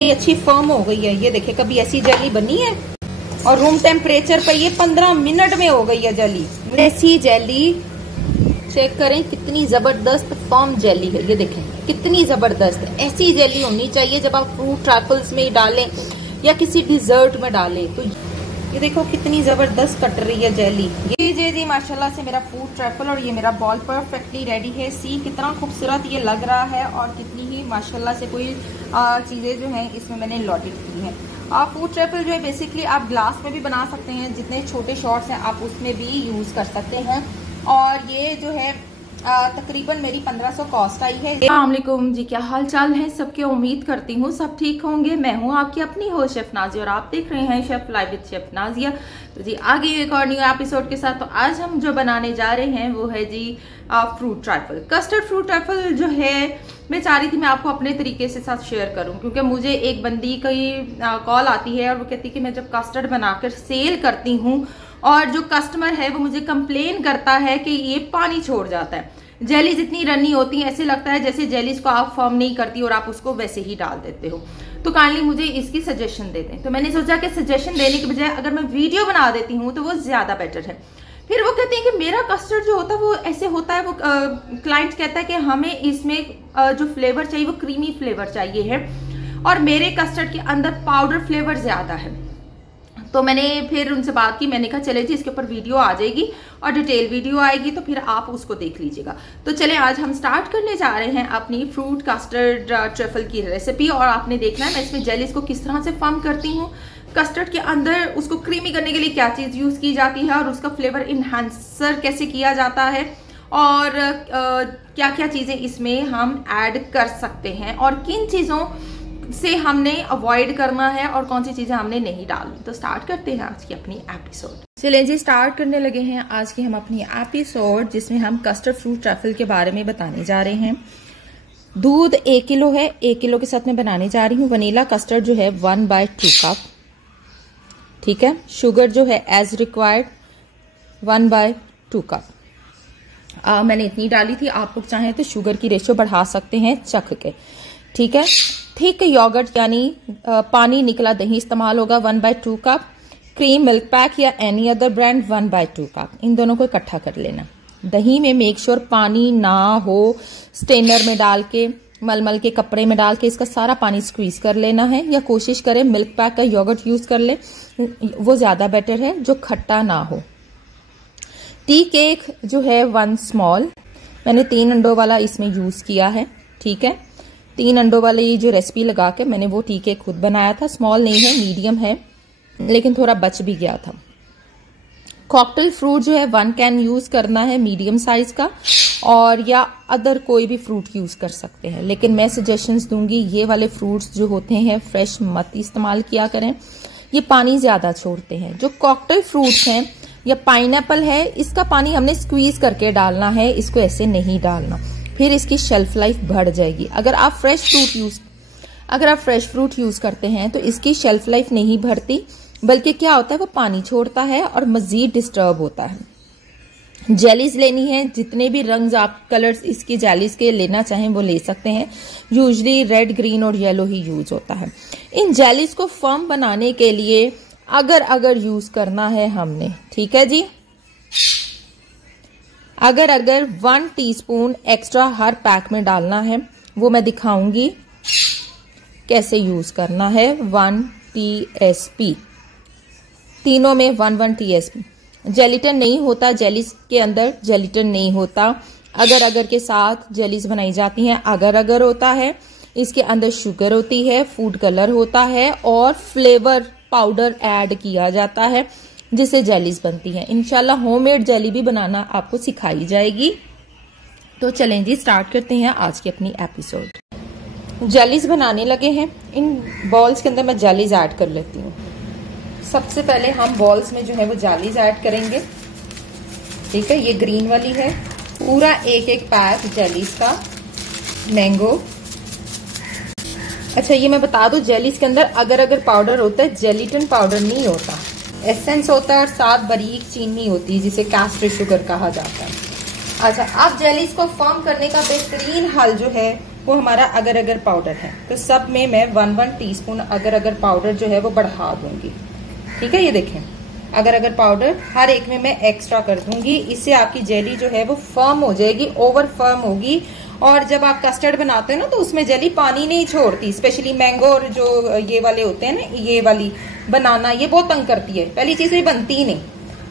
ये अच्छी फर्म हो गई है। ये देखिए, कभी ऐसी जेली बनी है। और रूम टेम्परेचर पे ये 15 मिनट में हो गई है जेली। ऐसी जेली चेक करें, कितनी जबरदस्त फर्म जेली है। ये देखें कितनी जबरदस्त। ऐसी जेली होनी चाहिए जब आप फ्रूट ट्रैफल्स में डालें या किसी डिजर्ट में डालें। तो ये देखो कितनी जबरदस्त कट रही है जेली। ये जी माशाल्लाह से मेरा फूड ट्रैफल और ये मेरा बॉल परफेक्टली रेडी है। सी कितना खूबसूरत ये लग रहा है और कितनी ही माशाल्लाह से कोई चीज़ें जो हैं इसमें मैंने लॉटेड की हैं। फूड ट्रैफल जो है बेसिकली आप ग्लास में भी बना सकते हैं, जितने छोटे शॉट्स हैं आप उसमें भी यूज़ कर सकते हैं। और ये जो है तकरीबन मेरी 1500 कॉस्ट आई है। अस्सलाम वालेकुम जी, क्या हाल चाल है सबके। उम्मीद करती हूँ सब ठीक होंगे। मैं हूँ आपकी अपनी हो शेफ नाजिया और आप देख रहे हैं chef live with chef Nazia. तो जी आगे एक और न्यू एपिसोड के साथ। तो आज हम जो बनाने जा रहे हैं वो है जी fruit trifle, custard fruit trifle जो है मैं चाह रही थी मैं आपको अपने तरीके से साथ शेयर करूं, क्योंकि मुझे एक बंदी की कॉल आती है और वो कहती है कि मैं जब कस्टर्ड बनाकर सेल करती हूँ और जो कस्टमर है वो मुझे कंप्लेन करता है कि ये पानी छोड़ जाता है। जेलीज इतनी रनी होती है, ऐसे लगता है जैसे जेलीज को आप फॉर्म नहीं करती और आप उसको वैसे ही डाल देते हो। तो काइंडली मुझे इसकी सजेशन दे दें। तो मैंने सोचा कि सजेशन देने के बजाय अगर मैं वीडियो बना देती हूँ तो वो ज़्यादा बेटर है। फिर वो कहते हैं कि मेरा कस्टर्ड जो होता है वो ऐसे होता है, वो क्लाइंट कहता है कि हमें इसमें जो फ्लेवर चाहिए वो क्रीमी फ्लेवर चाहिए है और मेरे कस्टर्ड के अंदर पाउडर फ्लेवर ज़्यादा है। तो मैंने फिर उनसे बात की, मैंने कहा चले जी इसके ऊपर वीडियो आ जाएगी और डिटेल वीडियो आएगी तो फिर आप उसको देख लीजिएगा। तो चले आज हम स्टार्ट करने जा रहे हैं अपनी फ्रूट कस्टर्ड ट्रफल की रेसिपी। और आपने देखना है मैं इसमें जेलीज को किस तरह से फॉर्म करती हूँ, कस्टर्ड के अंदर उसको क्रीमी करने के लिए क्या चीज़ यूज़ की जाती है और उसका फ्लेवर इन्हांसर कैसे किया जाता है और क्या क्या चीज़ें इसमें हम ऐड कर सकते हैं और किन चीज़ों से हमने अवॉइड करना है और कौन सी चीजें हमने नहीं डालनी। तो स्टार्ट करते हैं आज की अपनी एपिसोड। चलिए जी स्टार्ट करने लगे हैं आज की हम अपनी एपिसोड, जिसमें हम कस्टर्ड फ्रूट ट्रफल के बारे में बताने जा रहे हैं। दूध 1 किलो है, 1 किलो के साथ मैं बनाने जा रही हूँ। वनीला कस्टर्ड जो है 1/2 कप, ठीक है। शुगर जो है एज रिक्वायर्ड 1/2 कप। मैंने इतनी डाली थी, आप लोग चाहें तो शुगर की रेशियो बढ़ा सकते हैं चख के, ठीक है। थिक योगर्ट यानी पानी निकला दही इस्तेमाल होगा 1/2 कप। क्रीम मिल्क पैक या एनी अदर ब्रांड 1/2 कप। इन दोनों को इकट्ठा कर लेना। दही में मेक श्योर पानी ना हो, स्टेनर में डाल के मलमल के कपड़े में डाल के इसका सारा पानी स्क्वीज कर लेना है, या कोशिश करें मिल्क पैक का योगर्ट यूज कर ले, वो ज्यादा बेटर है जो खट्टा ना हो। टी केक जो है 1 स्मॉल, मैंने 3 अंडों वाला इसमें यूज किया है, ठीक है। 3 अंडों वाली जो रेसिपी लगा के मैंने वो टी केक खुद बनाया था। स्मॉल नहीं है, मीडियम है, लेकिन थोड़ा बच भी गया था। कॉकटेल फ्रूट जो है 1 कैन यूज करना है, मीडियम साइज का, और या अदर कोई भी फ्रूट यूज कर सकते हैं, लेकिन मैं सजेशंस दूंगी ये वाले फ्रूट्स जो होते हैं फ्रेश मत इस्तेमाल किया करें, ये पानी ज्यादा छोड़ते हैं। जो कॉकटेल फ्रूट्स हैं या पाइनएप्पल है, इसका पानी हमने स्क्वीज करके डालना है, इसको ऐसे नहीं डालना, फिर इसकी शेल्फ लाइफ बढ़ जाएगी। अगर आप फ्रेश फ्रूट यूज करते हैं तो इसकी शेल्फ लाइफ नहीं बढ़ती, बल्कि क्या होता है वो पानी छोड़ता है और मजीद डिस्टर्ब होता है। जेलीज लेनी है, जितने भी रंग आप कलर्स इसकी जेलीज के लेना चाहें वो ले सकते हैं। यूजली रेड, ग्रीन और येलो ही यूज होता है। इन जेलीज को फर्म बनाने के लिए अगर यूज करना है हमने, ठीक है जी, अगर 1 टीस्पून एक्स्ट्रा हर पैक में डालना है, वो मैं दिखाऊंगी कैसे यूज करना है। 1 TSP, तीनों में 1 TSP। जेलिटन नहीं होता, जेलीज के अंदर जेलिटन नहीं होता। अगर के साथ जेलीज बनाई जाती हैं, अगर होता है, इसके अंदर शुगर होती है, फूड कलर होता है और फ्लेवर पाउडर ऐड किया जाता है जिससे जेलीज बनती हैं। इंशाल्लाह होममेड जेली भी बनाना आपको सिखाई जाएगी। तो चलें जी स्टार्ट करते हैं आज की अपनी एपिसोड। जेलीज बनाने लगे हैं। इन बॉल्स के अंदर मैं जेलीज ऐड कर लेती हूँ। सबसे पहले हम बॉल्स में जो है वो जेलीज ऐड करेंगे, ठीक है। ये ग्रीन वाली है, पूरा एक पैक जेलीज का, मैंगो। अच्छा ये मैं बता दूं, जेलीज के अंदर अगर पाउडर होता है, जेलिटन पाउडर नहीं होता, एसेंस होता है और साथ बारीक चीनी होती है जिसे कैस्टर शुगर कहा जाता है। अच्छा, अब जेलीज को फॉर्म करने का बेहतरीन हल जो है वो हमारा अगर अगर पाउडर है। तो सब में मैं 1-1 टीस्पून अगर अगर पाउडर जो है वो बढ़ा दूंगी। ठीक है, ये देखें अगर अगर पाउडर हर एक में मैं एक्स्ट्रा कर दूंगी। इससे आपकी जेली जो है वो फर्म हो जाएगी, ओवर फर्म होगी। और जब आप कस्टर्ड बनाते हैं ना तो उसमें जेली पानी नहीं छोड़ती, स्पेशली मैंगो और जो ये वाले होते हैं ना, ये वाली बनाना, ये बहुत तंग करती है। पहली चीज ये बनती ही नहीं।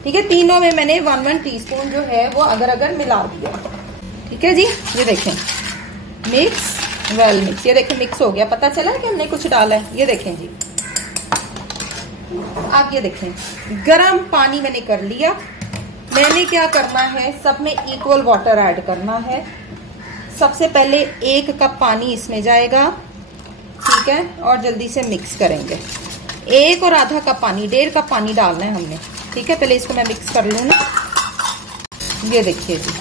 ठीक है, तीनों में मैंने 1-1 टीस्पून जो है वो अगर अगर मिला दिया। ठीक है जी, ये देखें मिक्स, वेल मिक्स। ये देखें मिक्स हो गया, पता चला कि हमने कुछ डाला है। ये देखें जी, आप ये देखें गरम पानी मैंने कर लिया। मैंने क्या करना है, सब में इक्वल वाटर ऐड करना है। सबसे पहले 1 कप पानी इसमें जाएगा। ठीक है, और जल्दी से मिक्स करेंगे। 1 और आधा कप पानी, 1.5 कप पानी डालना है हमने। ठीक है, पहले इसको मैं मिक्स कर लूँ ना। ये देखिए जी,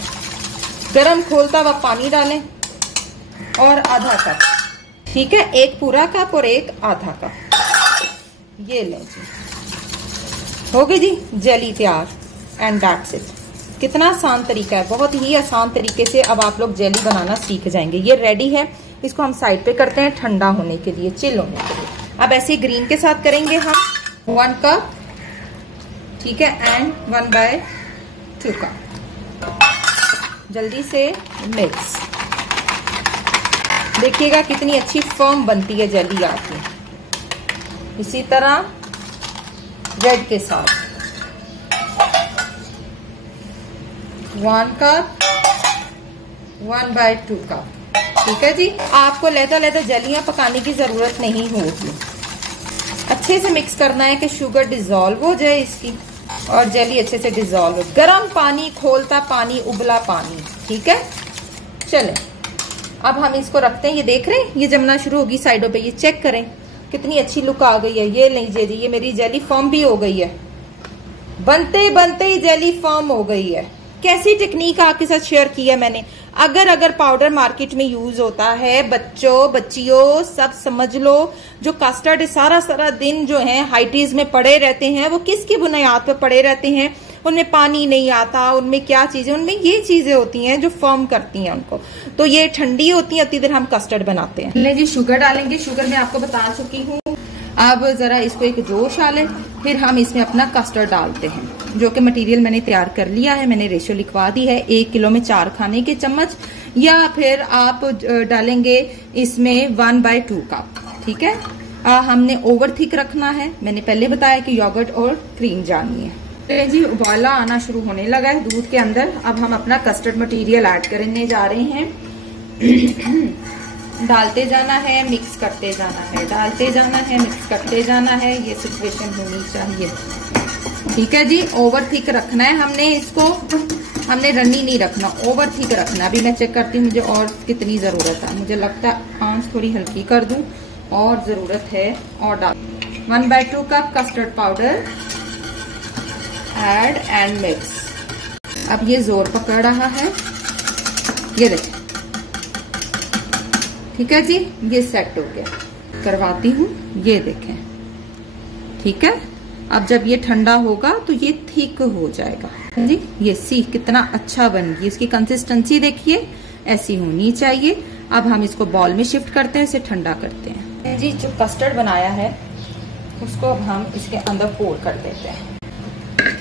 गरम खोलता हुआ पानी डालें और आधा कप। ठीक है, 1 पूरा कप और 1 आधा कप। ये लें जी, हो गई जी जेली तैयार। And that's it. कितना आसान तरीका है, बहुत ही आसान तरीके से अब आप लोग जेली बनाना सीख जाएंगे। ये रेडी है, इसको हम साइड पे करते हैं ठंडा होने के लिए, चिल होने के लिए। अब ऐसे ग्रीन के साथ करेंगे हम 1 कप। ठीक है, एंड 1/2 कप। जल्दी से मिक्स। देखिएगा कितनी अच्छी फर्म बनती है जेली आपकी। इसी तरह रेड के साथ 1 कप, 1/2 कप। ठीक है जी, आपको लहदा जलियां पकाने की जरूरत नहीं होगी। अच्छे से मिक्स करना है कि शुगर डिजोल्व हो जाए इसकी और जेली अच्छे से डिजोल्व हो। गर्म पानी, खोलता पानी, उबला पानी। ठीक है, चलें अब हम इसको रखते हैं। ये देख रहे हैं ये जमना शुरू होगी साइडों पे, ये चेक करें कितनी अच्छी लुक आ गई है। ये लीजिए जी, ये मेरी जेली फॉर्म भी हो गई है। बनते बनते ही जेली फॉर्म हो गई है। कैसी टेक्निक आपके साथ शेयर की है मैंने। अगर पाउडर मार्केट में यूज होता है, बच्चों बच्चियों सब समझ लो, जो कस्टर्ड सारा दिन जो है हाइटीज में पड़े रहते हैं, वो किसकी बुनियाद पर पड़े रहते हैं? उनमें पानी नहीं आता, उनमें क्या चीजें, उनमें ये चीजें होती हैं जो फर्म करती हैं उनको। तो ये ठंडी होती है, उतनी देर हम कस्टर्ड बनाते हैं। ले जी, शुगर डालेंगे। शुगर मैं आपको बता चुकी हूँ। अब जरा इसको एक जोश आ ले, फिर हम इसमें अपना कस्टर्ड डालते हैं, जो कि मटेरियल मैंने तैयार कर लिया है। मैंने रेशियो लिखवा दी है, 1 किलो में 4 खाने के चम्मच, या फिर आप डालेंगे इसमें 1/2 कप। ठीक है, हमने ओवर थिक रखना है। मैंने पहले बताया कि योगर्ट और क्रीम जानी है। तो जी उबाला आना शुरू होने लगा है दूध के अंदर। अब हम अपना कस्टर्ड मटेरियल ऐड करने जा रहे हैं। डालते जाना है, मिक्स करते जाना है, डालते जाना है, मिक्स करते जाना है। ये सिचुएशन होनी चाहिए। ठीक है जी, ओवर थिक रखना है हमने इसको, हमने रनी नहीं रखना, ओवर थिक रखना। अभी मैं चेक करती हूँ मुझे और कितनी जरूरत है। मुझे लगता है आंच थोड़ी हल्की कर दूं, और जरूरत है और डाल। 1/2 cup custard powder add and mix. अब ये जोर पकड़ रहा है, ये देखें। ठीक है जी, ये सेट हो गया। करवाती हूँ, ये देखें। ठीक है, अब जब ये ठंडा होगा तो ये थिक हो जाएगा जी। ये सी कितना अच्छा बन गई, इसकी कंसिस्टेंसी देखिए, ऐसी होनी चाहिए। अब हम इसको बॉल में शिफ्ट करते हैं, इसे ठंडा करते हैं जी। जो कस्टर्ड बनाया है उसको अब हम इसके अंदर पोर कर देते हैं।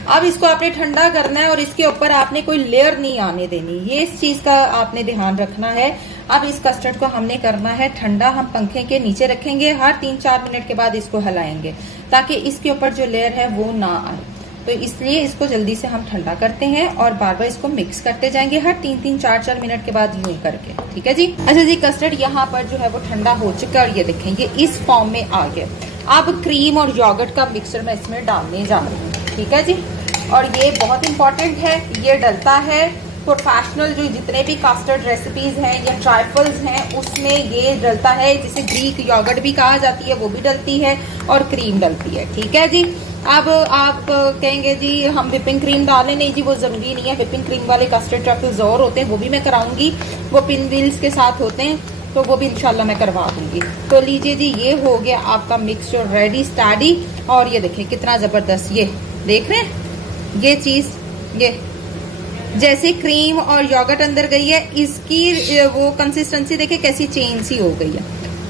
अब इसको आपने ठंडा करना है और इसके ऊपर आपने कोई लेयर नहीं आने देनी, ये इस चीज का आपने ध्यान रखना है। अब इस कस्टर्ड को हमने करना है ठंडा। हम पंखे के नीचे रखेंगे, हर 3-4 मिनट के बाद इसको हिलाएंगे ताकि इसके ऊपर जो लेयर है वो ना आए। तो इसलिए इसको जल्दी से हम ठंडा करते हैं और बार बार इसको मिक्स करते जाएंगे, हर 3-3, 4-4 मिनट के बाद यूं करके। ठीक है जी। अच्छा जी, कस्टर्ड यहाँ पर जो है वो ठंडा हो चुका है और ये देखें ये इस फॉर्म में आ गया। अब क्रीम और योगर्ट का मिक्सचर मैं इसमें डालने जा रही हूँ। ठीक है जी, और ये बहुत इंपॉर्टेंट है, ये डलता है प्रोफेशनल जो जितने भी कस्टर्ड रेसिपीज हैं या ट्राइफल्स हैं उसमें ये डलता है, जिसे ग्रीक योगर्ट भी कहा जाती है, वो भी डलती है और क्रीम डलती है। ठीक है जी। अब आप कहेंगे जी हम व्हिपिंग क्रीम डालें, नहीं जी वो जरूरी नहीं है। व्हिपिंग क्रीम वाले कस्टर्ड ट्रफल्स और होते हैं, वो भी मैं कराऊंगी, वो पिन व्हील्स के साथ होते हैं, तो वो भी इंशाल्लाह मैं करवा दूंगी। तो लीजिए जी, ये हो गया आपका मिक्सचर रेडी स्टडी। और ये देखिए कितना जबरदस्त, ये देख रहे हैं ये चीज, ये जैसे क्रीम और योगर्ट अंदर गई है, इसकी वो कंसिस्टेंसी देखे कैसी चेंज सी हो गई है।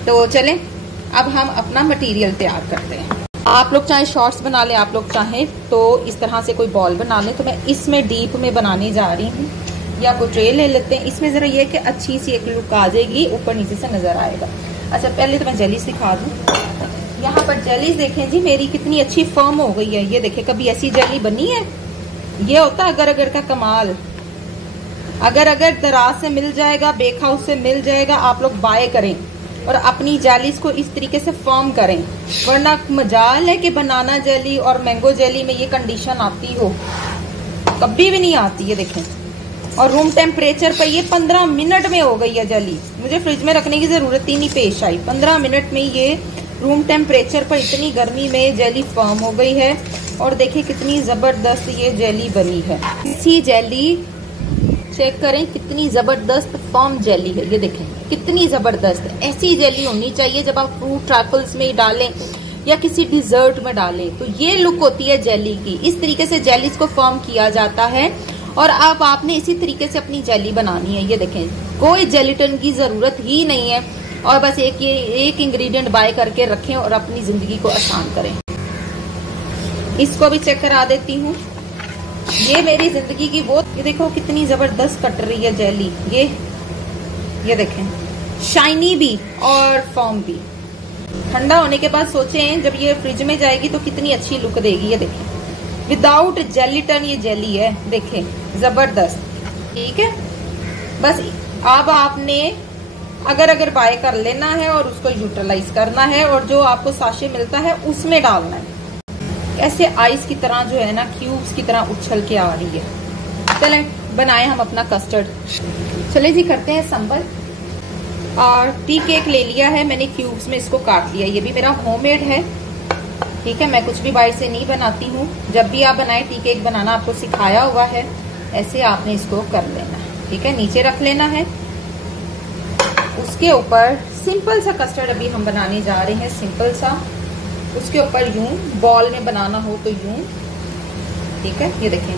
तो चलें अब हम अपना मटेरियल तैयार करते हैं। आप लोग चाहे शॉर्ट्स बना लें, आप लोग चाहें तो इस तरह से कोई बॉल बना लें। तो मैं इसमें डीप में बनाने जा रही हूँ, या कोई ट्रे ले लेते हैं। इसमें ज़रा ये कि अच्छी सी एक लुक आ जाएगी, ऊपर नीचे से नज़र आएगा। अच्छा पहले तो मैं जेलीस दिखा दूँ। यहाँ पर जेलीस देखें जी मेरी कितनी अच्छी फर्म हो गई है। ये देखें, कभी ऐसी जेली बनी है? ये होता है अगर अगर का कमाल। अगर अगर दराज से मिल जाएगा, बेक हाउस से मिल जाएगा, आप लोग बाय करें और अपनी जेलीज को इस तरीके से फर्म करें। वरना मजाल है कि बनाना जेली और मैंगो जेली में ये कंडीशन आती हो, कभी भी नहीं आती है। देखें, और रूम टेम्परेचर पर ये 15 मिनट में हो गई है जेली। मुझे फ्रिज में रखने की जरूरत ही नहीं पेश आई। 15 मिनट में ये रूम टेम्परेचर पर इतनी गर्मी में जेली फर्म हो गई है। और देखिए कितनी जबरदस्त ये जेली बनी है। इसी जेली चेक करें कितनी जबरदस्त फर्म जेली है। ये देखें कितनी जबरदस्त। ऐसी जेली होनी चाहिए जब आप फ्रूट ट्रैफल्स में डालें या किसी डिजर्ट में डालें, तो ये लुक होती है जेली की। इस तरीके से जेलीज को फॉर्म किया जाता है और अब आपने इसी तरीके से अपनी जेली बनानी है। ये देखें, कोई जेलिटन की जरूरत ही नहीं है और बस एक इंग्रेडिएंट बाय करके रखें और अपनी जिंदगी को आसान करें। इसको भी चेक करा देती हूँ। ये मेरी जिंदगी की वो, ये देखो कितनी जबरदस्त कट रही है जेली। ये देखें, शाइनी भी और फॉर्म भी। ठंडा होने के बाद सोचें जब ये फ्रिज में जाएगी तो कितनी अच्छी लुक देगी। ये देखें, विदाउट जेलीटन ये जेली है। देखें जबरदस्त, ठीक है। बस अब आपने अगर बाय कर लेना है और उसको यूटिलाइज करना है और जो आपको साशे मिलता है उसमें डालना है। ऐसे आइस की तरह जो है ना, क्यूब्स की तरह उछल के आ रही है। चलें बनाएं हम अपना कस्टर्ड। चले जी करते हैं संभल। और टी केक ले लिया है मैंने, क्यूब्स में इसको काट लिया। ये भी मेरा होममेड है, ठीक है। मैं कुछ भी बाहर से नहीं बनाती हूँ। जब भी आप बनाएं, टी केक बनाना आपको सिखाया हुआ है, ऐसे आपने इसको कर लेना है, ठीक है। नीचे रख लेना है। उसके ऊपर सिंपल सा कस्टर्ड अभी हम बनाने जा रहे हैं, सिंपल सा। उसके ऊपर यूं बॉल में बनाना हो तो यूं, ठीक है। ये देखें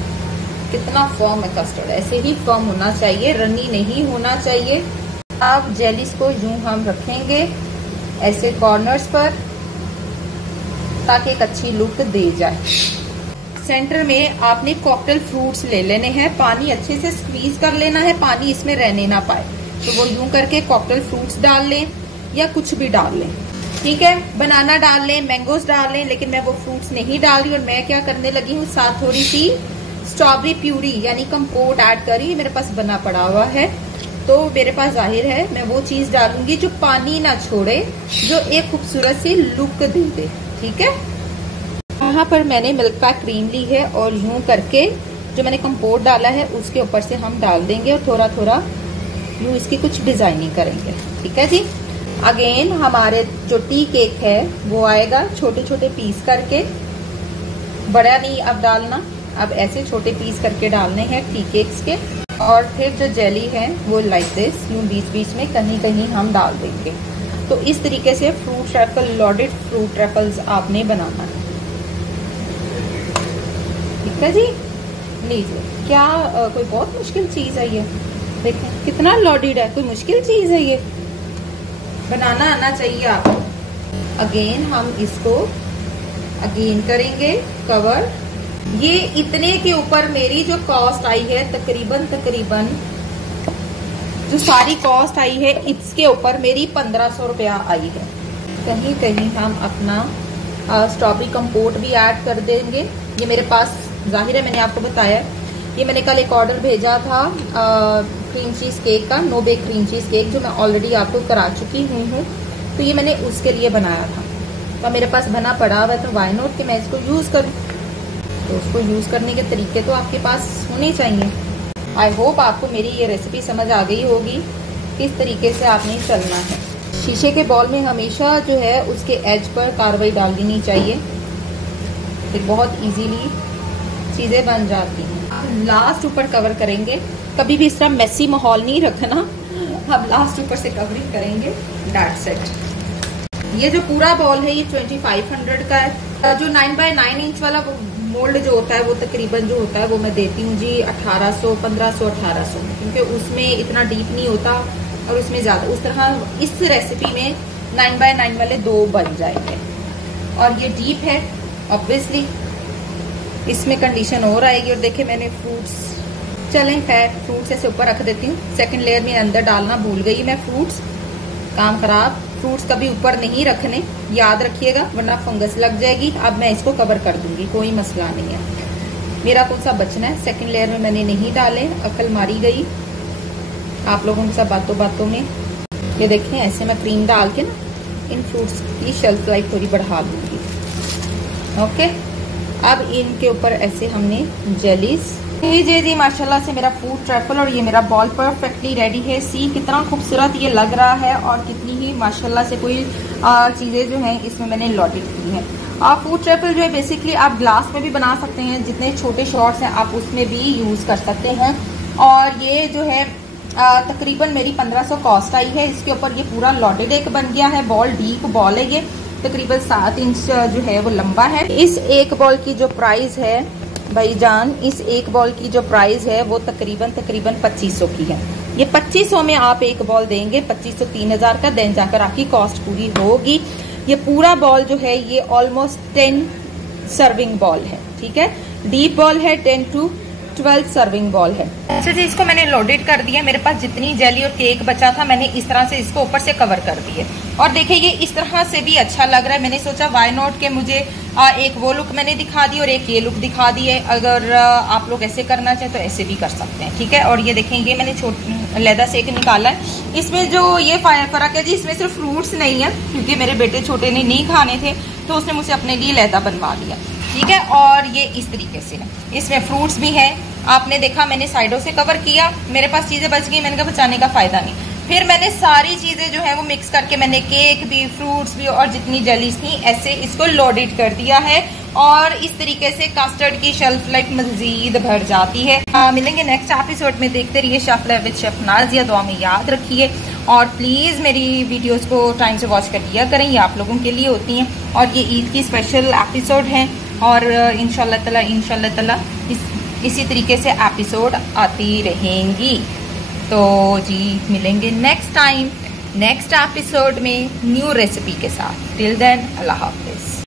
कितना फर्म है कस्टर्ड, ऐसे ही फर्म होना चाहिए, रनी नहीं होना चाहिए। अब जेलीज को यूं हम रखेंगे ऐसे कॉर्नर्स पर ताकि एक अच्छी लुक दे जाए। सेंटर में आपने कॉकटेल फ्रूट्स ले लेने हैं, पानी अच्छे से स्क्वीज कर लेना है, पानी इसमें रहने ना पाए। तो वो यूं करके कॉकटेल फ्रूट्स डाल लें या कुछ भी डाल लें, ठीक है। बनाना डाल लें, मैंगोस डाल लें, लेकिन मैं वो फ्रूट्स नहीं डाल रही। और मैं क्या करने लगी हूँ, साथ थोड़ी सी स्ट्रॉबेरी प्यूरी यानी कंपोट ऐड करी। मेरे पास बना पड़ा हुआ है तो मेरे पास जाहिर है मैं वो चीज डालूंगी जो पानी ना छोड़े, जो एक खूबसूरत सी लुक दे दे, ठीक है। यहाँ पर मैंने मिल्क पैक क्रीम ली है और यूं करके जो मैंने कंपोट डाला है उसके ऊपर से हम डाल देंगे और थोड़ा थोड़ा यूं इसकी कुछ डिजाइनिंग करेंगे, ठीक है जी। अगेन हमारे जो टी केक है वो आएगा छोटे छोटे पीस करके, बड़ा नहीं अब डालना, अब ऐसे छोटे पीस करके डालने हैं टी केक्स के। और फिर जो जेली है वो लाइक दिस यूं बीच बीच में कहीं कहीं हम डाल देंगे। तो इस तरीके से फ्रूट ट्रैफल, लॉडेड फ्रूट ट्रैफल्स आपने बनाना है, ठीक है जी। लीजिए, क्या कोई बहुत मुश्किल चीज है ये? देखें कितना लॉडेड है, कोई मुश्किल चीज है ये? बनाना आना चाहिए आपको। अगेन हम इसको अगेन करेंगे कवर। ये इतने के ऊपर मेरी जो कॉस्ट आई है तकरीबन जो सारी कॉस्ट आई है इसके ऊपर मेरी 1500 रुपया आई है। कहीं कहीं हम अपना स्ट्रॉबेरी कंपोट भी ऐड कर देंगे। ये मेरे पास जाहिर है मैंने आपको बताया, ये मैंने कल एक ऑर्डर भेजा था क्रीम चीज केक का, no bake cream cheese cake, जो मैं ऑलरेडी आपको करा चुकी हुई हूँ। तो ये मैंने उसके लिए बनाया था, तो मेरे पास बना पड़ा हुआ है, तो वाई नॉट कि मैं इसको यूज करूँ। तो उसको यूज करने के तरीके तो आपके पास होने चाहिए। आई होप आपको मेरी ये रेसिपी समझ आ गई होगी किस तरीके से आपने चलना है। शीशे के बॉल में हमेशा जो है उसके एज पर कार्रवाई डाल देनी चाहिए, फिर बहुत इजीली चीज़ें बन जाती हैं। लास्ट ऊपर कवर करेंगे, कभी भी इस तरह मेसी माहौल नहीं रखना। हम लास्ट ऊपर से कवरिंग करेंगे, दैट्स इट। ये जो पूरा बॉल है ये 2500 का है। जो 9 बाय 9 इंच वाला मोल्ड जो होता है वो तकरीबन जो होता है वो मैं देती हूँ जी 1800, 1500, 1800 में, क्योंकि उसमें इतना डीप नहीं होता और उसमें ज़्यादा उस तरह इस रेसिपी में 9x9 वाले 2 बन जाएंगे। और ये डीप है ऑब्वियसली, इसमें कंडीशन और आएगी। और देखिए मैंने फ्रूट्स, चलें खैर फ्रूट्स ऐसे ऊपर रख देती हूँ। सेकंड लेयर में अंदर डालना भूल गई मैं फ्रूट्स, काम खराब। फ्रूट्स कभी ऊपर नहीं रखने, याद रखिएगा, वरना फंगस लग जाएगी। अब मैं इसको कवर कर दूंगी, कोई मसला नहीं है। मेरा कौन सा बचना है, सेकंड लेयर में मैंने नहीं डाले, अकल मारी गई आप लोगों के साथ बातों बातों में। ये देखें ऐसे मैं क्रीम डाल के ना इन फ्रूट्स की शेल्फ लाइफ थोड़ी बढ़ा दूंगी। ओके, अब इनके ऊपर ऐसे हमने जेलीज। जी माशाल्लाह से मेरा फूड ट्रैफल और ये मेरा बॉल परफेक्टली रेडी है। सी कितना खूबसूरत ये लग रहा है और कितनी ही माशाल्लाह से कोई चीज़ें जो हैं इसमें मैंने लॉटेड की हैं। फूड ट्रैफल जो है बेसिकली आप ग्लास में भी बना सकते हैं, जितने छोटे शॉट्स हैं आप उसमें भी यूज़ कर सकते हैं। और ये जो है तकरीबन मेरी 1500 कॉस्ट आई है। इसके ऊपर ये पूरा लॉटेड एक बन गया है बॉल, डीप बॉल है ये, तकरीबन 7 इंच जो है वो लंबा है। इस एक बॉल की जो प्राइस है भाईजान, इस एक बॉल की जो प्राइस है वो तकरीबन 2500 की है। ये 2500 में आप एक बॉल देंगे, 2500 3000 का, देन जाकर आपकी कॉस्ट पूरी होगी। ये पूरा बॉल जो है ये ऑलमोस्ट 10 सर्विंग बॉल है, ठीक है। डीप बॉल है, 10 to 12 सर्विंग बॉल है। अच्छा जी, इसको मैंने लोडेड कर दिया। मेरे पास जितनी जेली और केक बचा था मैंने इस तरह से इसको ऊपर से कवर कर दिए। और देखिए ये इस तरह से भी अच्छा लग रहा है। मैंने सोचा वाई नॉट के मुझे एक वो लुक मैंने दिखा दी और एक ये लुक दिखा दी है। अगर आप लोग ऐसे करना चाहें तो ऐसे भी कर सकते हैं, ठीक है। और ये देखें ये मैंने लैदा सेक निकाला है। इसमें जो ये फ़र्क है जी, इसमें सिर्फ फ्रूट्स नहीं है, क्योंकि मेरे बेटे छोटे ने नहीं खाने थे तो उसने मुझसे अपने लिए लैदा बनवा दिया, ठीक है। और ये इस तरीके से है, इसमें फ्रूट्स भी है। आपने देखा मैंने साइडों से कवर किया, मेरे पास चीज़ें बच गई, मैंने कहा बचाने का फ़ायदा नहीं। फिर मैंने सारी चीज़ें जो है वो मिक्स करके मैंने केक भी, फ्रूट्स भी और जितनी जेलीज थी ऐसे इसको लोडेड कर दिया है। और इस तरीके से कस्टर्ड की शेल्फ लाइफ मजीद भर जाती है। मिलेंगे नेक्स्ट एपिसोड में, देखते रहिए chef life with chef Nazia. दुआ में याद रखिए और प्लीज़ मेरी वीडियोस को टाइम से वॉच कर लिया करें, ये आप लोगों के लिए होती हैं। और ये ईद की स्पेशल एपिसोड हैं और इंशाल्लाह ताला इसी तरीके से एपिसोड आती रहेंगी। तो जी मिलेंगे नेक्स्ट टाइम नेक्स्ट एपिसोड में न्यू रेसिपी के साथ। टिल देन अल्लाह हाफिज़।